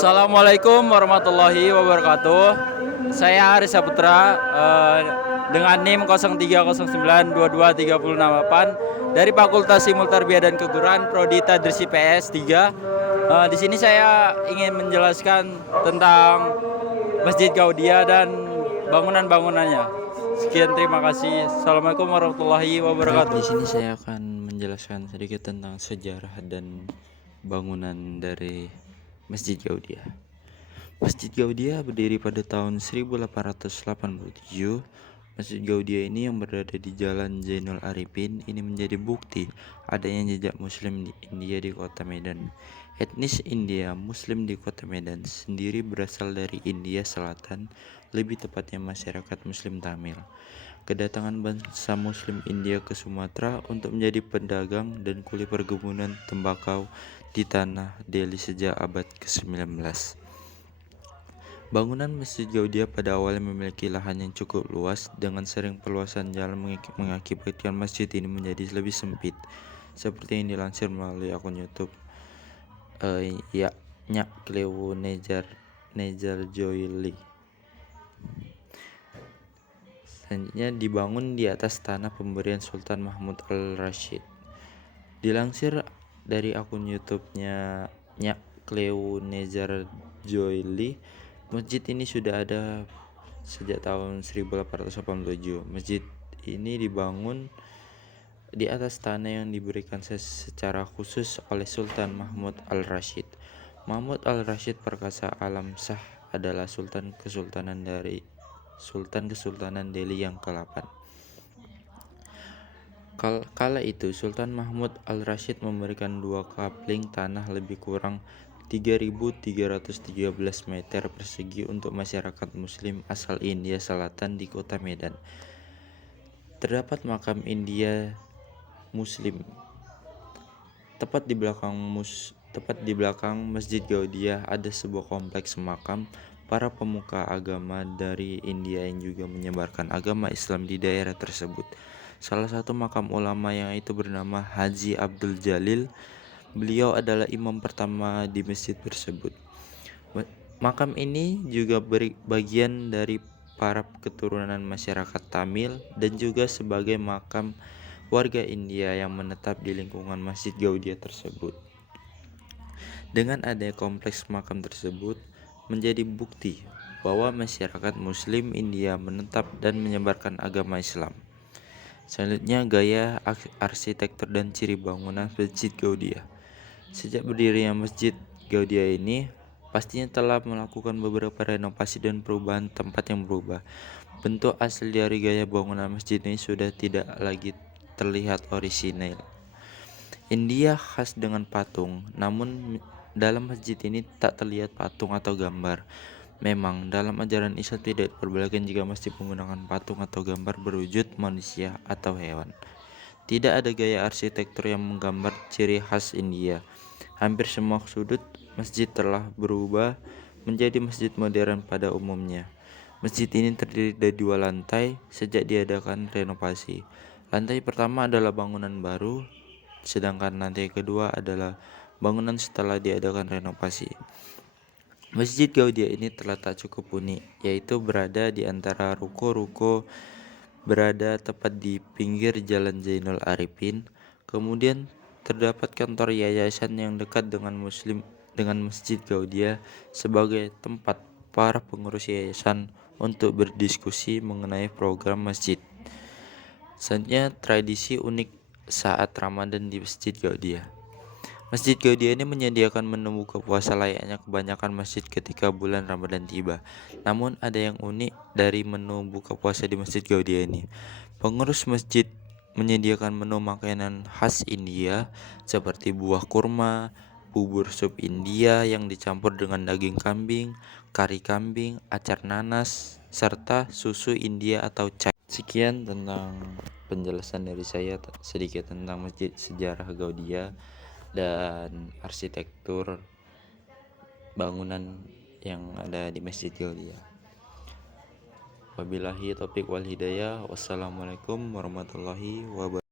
Assalamualaikum warahmatullahi wabarakatuh. Saya Haris Saputra dengan NIM 0309223068 dari Fakultas Simultarbiyah dan Keguruan Prodi Tadrisi PS 3. Di sini saya ingin menjelaskan tentang Masjid Gaudiya dan bangunan-bangunannya. Sekian, terima kasih. Assalamualaikum warahmatullahi Baik, wabarakatuh. di sini saya akan menjelaskan sedikit tentang sejarah dan bangunan dari Masjid Gaudiya. Masjid Gaudiya berdiri pada tahun 1887. Masjid Gaudiya ini yang berada di Jalan Zainul Arifin ini menjadi bukti adanya jejak Muslim di India di kota Medan. Etnis India Muslim di kota Medan sendiri berasal dari India Selatan, lebih tepatnya masyarakat Muslim Tamil. Kedatangan bangsa Muslim India ke Sumatera untuk menjadi pedagang dan kuli perkebunan tembakau di tanah Delhi sejak abad ke-19. Bangunan Masjid Gaudiya pada awalnya memiliki lahan yang cukup luas, dengan sering perluasan jalan mengakibatkan masjid ini menjadi lebih sempit, seperti yang dilansir melalui akun YouTube Nyak Klewu Nejar Joyli. Selanjutnya dibangun di atas tanah pemberian Sultan Mahmud al-Rashid. Dilansir dari akun YouTube-nya Nyak Klewu Nejar Joyli, masjid ini sudah ada sejak tahun 1887. Masjid ini dibangun di atas tanah yang diberikan secara khusus oleh Sultan Mahmud al-Rashid. Mahmud al-Rashid Perkasa Alam Shah adalah Sultan Kesultanan Delhi yang ke-8. Kala itu Sultan Mahmud al-Rashid memberikan 2 kapling tanah lebih kurang 3.313 meter persegi untuk masyarakat Muslim asal India Selatan di kota Medan. Terdapat makam India Muslim tepat di belakang Masjid Gaudiya. Ada sebuah kompleks makam para pemuka agama dari India yang juga menyebarkan agama Islam di daerah tersebut. Salah satu makam ulama yang itu bernama Haji Abdul Jalil. Beliau adalah imam pertama di masjid tersebut. Makam ini juga bagian dari para keturunan masyarakat Tamil dan juga sebagai makam warga India yang menetap di lingkungan Masjid Gaudiya tersebut. Dengan adanya kompleks makam tersebut menjadi bukti bahwa masyarakat Muslim India menetap dan menyebarkan agama Islam. Selanjutnya, gaya arsitektur dan ciri bangunan Masjid Gaudiya. Sejak berdirinya Masjid Gaudiya ini pastinya telah melakukan beberapa renovasi dan perubahan tempat yang berubah. Bentuk asli dari gaya bangunan masjid ini sudah tidak lagi terlihat orisinal. India khas dengan patung, namun dalam masjid ini tak terlihat patung atau gambar. Memang dalam ajaran Islam tidak diperbolehkan jika masjid menggunakan patung atau gambar berwujud manusia atau hewan. Tidak ada gaya arsitektur yang menggambar ciri khas India. Hampir semua sudut masjid telah berubah menjadi masjid modern pada umumnya. Masjid ini terdiri dari 2 lantai sejak diadakan renovasi. Lantai pertama adalah bangunan baru, sedangkan lantai kedua adalah bangunan setelah diadakan renovasi. Masjid Gaudiya ini terletak cukup unik, yaitu berada di antara ruko-ruko, berada tepat di pinggir Jalan Zainul Arifin. Kemudian terdapat kantor yayasan yang dekat dengan Masjid Gaudiya sebagai tempat para pengurus yayasan untuk berdiskusi mengenai program masjid. Selanjutnya, tradisi unik saat Ramadan di Masjid Gaudiya. Masjid Gaudiya ini menyediakan menu buka puasa layaknya kebanyakan masjid ketika bulan Ramadan tiba. Namun ada yang unik dari menu buka puasa di Masjid Gaudiya ini. Pengurus masjid menyediakan menu makanan khas India seperti buah kurma, bubur sup India yang dicampur dengan daging kambing, kari kambing, acar nanas, serta susu India atau chai. Sekian tentang penjelasan dari saya sedikit tentang Masjid Sejarah Gaudiya dan arsitektur bangunan yang ada di Masjid Gaudiya. Wabillahi taufiq wal hidayah. Wassalamualaikum warahmatullahi wabarakatuh.